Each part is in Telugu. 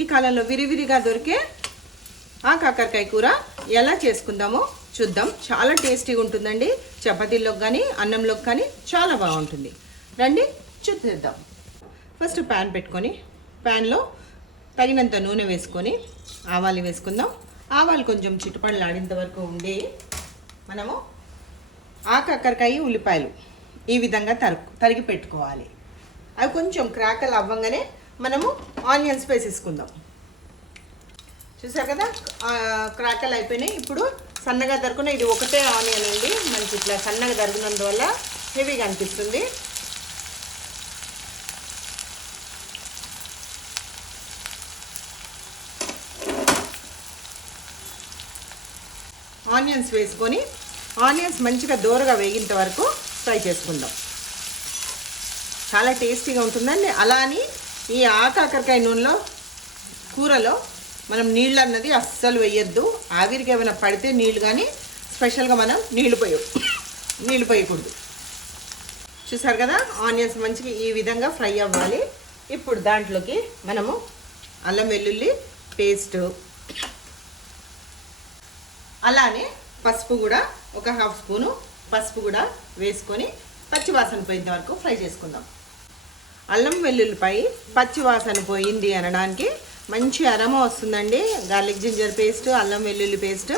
ఈ కాలంలో విరివిరిగా దొరికే ఆ కాకరకాయ కూర ఎలా చేసుకుందామో చూద్దాం. చాలా టేస్టీగా ఉంటుందండి. చపాతీల్లోకి కానీ అన్నంలోకి కానీ చాలా బాగుంటుంది. రండి చూద్దాం. ఫస్ట్ ప్యాన్ పెట్టుకొని ప్యాన్లో తగినంత నూనె వేసుకొని ఆవాలు వేసుకుందాం. ఆవాలు కొంచెం చిట్టుపడలాడేంత వరకు ఉండి మనము ఆ కాకరకాయ ఉల్లిపాయలు ఈ విధంగా తరిగి పెట్టుకోవాలి. అవి కొంచెం క్రాకలు అవ్వగానే మనము ఆనియన్స్ వేసేసుకుందాం. చూసారు కదా, క్రాకలు అయిపోయినాయి. ఇప్పుడు సన్నగా తరుకున్న ఇది ఒకటే ఆనియన్ అండి. మనకి ఇట్లా సన్నగా తరిగినందువల్ల హెవీగా అనిపిస్తుంది. ఆనియన్స్ వేసుకొని ఆనియన్స్ మంచిగా దూరగా వేగేంత వరకు ఫ్రై చేసుకుందాం. చాలా టేస్టీగా ఉంటుందండి. అలా అని ఈ కాకరకాయ నూనెలో కూరలో మనం నీళ్ళు అన్నది అస్సలు వేయొద్దు. ఆవిరికి ఏమైనా పడితే నీళ్ళు కానీ స్పెషల్గా మనం నీళ్ళు పోయకూడదు. చూసారు కదా, ఆనియన్స్ మంచిగా ఈ విధంగా ఫ్రై అవ్వాలి. ఇప్పుడు దాంట్లోకి మనము అల్లం వెల్లుల్లి పేస్ట్, అలానే పసుపు కూడా ఒక 1/2 స్పూను పసుపు కూడా వేసుకొని పచ్చివాసన పోయేంత వరకు ఫ్రై చేసుకుందాం. అల్లం వెల్లుల్లిపై పచ్చివాసన పోయింది అనడానికి మంచి అరమ వస్తుందండి. గార్లిక్ జింజర్ పేస్ట్, అల్లం వెల్లుల్లి పేస్ట్.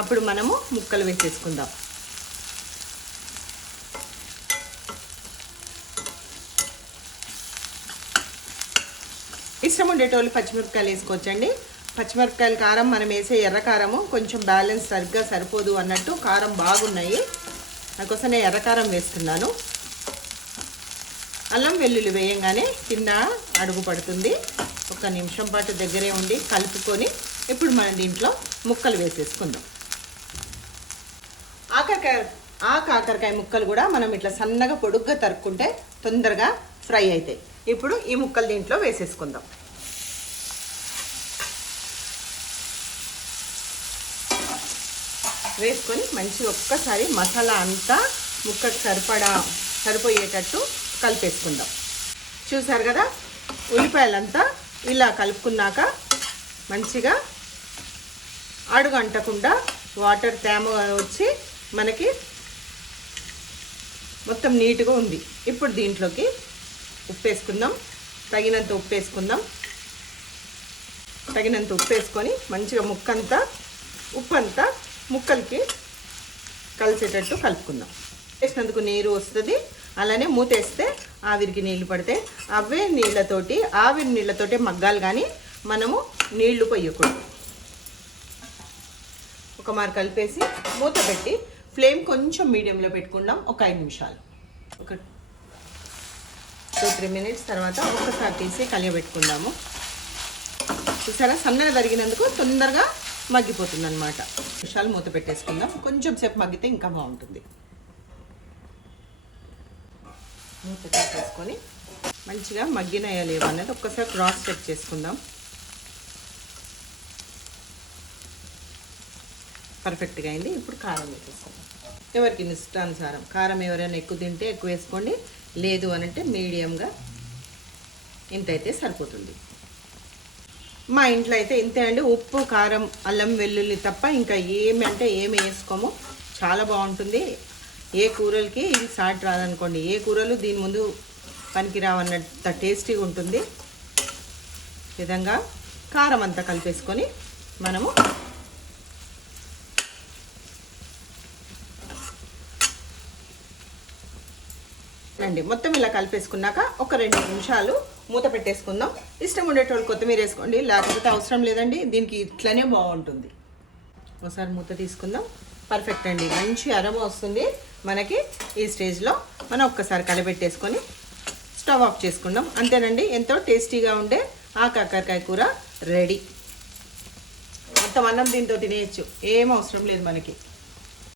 అప్పుడు మనము ముక్కలు వేసేసుకుందాం. ఇష్టం ఉండేటోళ్ళు పచ్చిమిరపకాయలు వేసుకోవచ్చండి. పచ్చిమిరపకాయల కారం మనం వేసే ఎర్రకారము కొంచెం బ్యాలెన్స్ సరిగ్గా సరిపోదు అన్నట్టు కారం బాగున్నాయి. అందుకోసం నేను ఎర్రకారం వేస్తున్నాను. అల్లం వెల్లుల్లి వేయంగానే కింద అడుగు పడుతుంది. 1 నిమిషం పాటు దగ్గరే ఉండి కలుపుకొని ఇప్పుడు మనం దీంట్లో ముక్కలు వేసేసుకుందాం. ఆ కాకరకాయ ముక్కలు కూడా మనం ఇట్లా సన్నగా పొడుగ్గా తరుక్కుంటే తొందరగా ఫ్రై అవుతాయి. ఇప్పుడు ఈ ముక్కలు దీంట్లో వేసేసుకుందాం. వేసుకొని మంచిగా ఒక్కసారి మసాలా అంతా ముక్కకు సరిపోయేటట్టు కలిపేసుకుందాం. చూసారు కదా, ఉల్లిపాయలంతా ఇలా కలుపుకున్నాక మంచిగా అడుగు అంటకుండా వాటర్ తేమ వచ్చి మనకి మొత్తం నీట్గా ఉంది. ఇప్పుడు దీంట్లోకి ఉప్పు వేసుకుందాం. తగినంత ఉప్పు వేసుకొని మంచిగా ఉప్పు అంతా ముక్కలకి కలిసేటట్టు కలుపుకుందాం. వేసినందుకు నీరు వస్తుంది. అలానే మూతేస్తే ఆవిరికి నీళ్లు పడితే ఆవిరి నీళ్ళతోటి మగ్గాలి, కానీ మనము నీళ్లు పోయకూడదు. ఒక మారు కలిపేసి మూత పెట్టి ఫ్లేమ్ కొంచెం మీడియంలో పెట్టుకుందాం. ఒక 5 నిమిషాలు, ఒక 2-3 మినిట్స్ తర్వాత ఒక్కసారి తీసి కలియబెట్టుకుందాము. చూసారా, సన్నగా తరిగినందుకు తొందరగా మగ్గిపోతుంది అన్నమాట. నిమిషాలు మూత పెట్టేసుకుందాం. కొంచెం సేపు మగ్గితే ఇంకా బాగుంటుంది. మూత పెట్టేసుకొని మంచిగా మగ్గినాయా లేవా అనేది ఒక్కసారి క్రాస్ చెక్ చేసుకుందాం. పర్ఫెక్ట్గా అయింది. ఇప్పుడు కారం వేసేసుకుందాం. ఎవరికి ఇష్టానుసారం కారం ఎవరైనా ఎక్కువ తింటే ఎక్కువ వేసుకోండి, లేదు అని అంటే మీడియంగా ఇంతైతే సరిపోతుంది. మా ఇంట్లో అయితే ఇంతే అండి. ఉప్పు, కారం, అల్లం వెల్లుల్లి తప్ప ఇంకా ఏమి వేసుకోము. చాలా బాగుంటుంది. ఏ కూరలకి ఇది సాట్ రాదనుకోండి, ఏ కూరలు దీని ముందు పనికి రావన్నంత టేస్టీగా ఉంటుంది. విధంగా కారం అంతా కలిపేసుకొని మనము మొత్తం ఇలా కలిపేసుకున్నాక ఒక 2 నిమిషాలు మూత పెట్టేసుకుందాం. ఇష్టం ఉండేటోళ్ళు కొత్తిమీర వేసుకోండి, లేకపోతే అవసరం లేదండి. దీనికి ఇట్లనే బాగుంటుంది. ఒకసారి మూత తీసుకుందాం. పర్ఫెక్ట్ అండి, మంచి అరమ వస్తుంది మనకి. ఈ స్టేజ్లో మనం ఒక్కసారి కలబెట్టేసుకొని స్టవ్ ఆఫ్ చేసుకుందాం. అంతేనండి, ఎంతో టేస్టీగా ఉండే ఆ కాకరకాయ కూర రెడీ. మొత్తం అన్నం దీంతో తినేయచ్చు, ఏం అవసరం లేదు మనకి.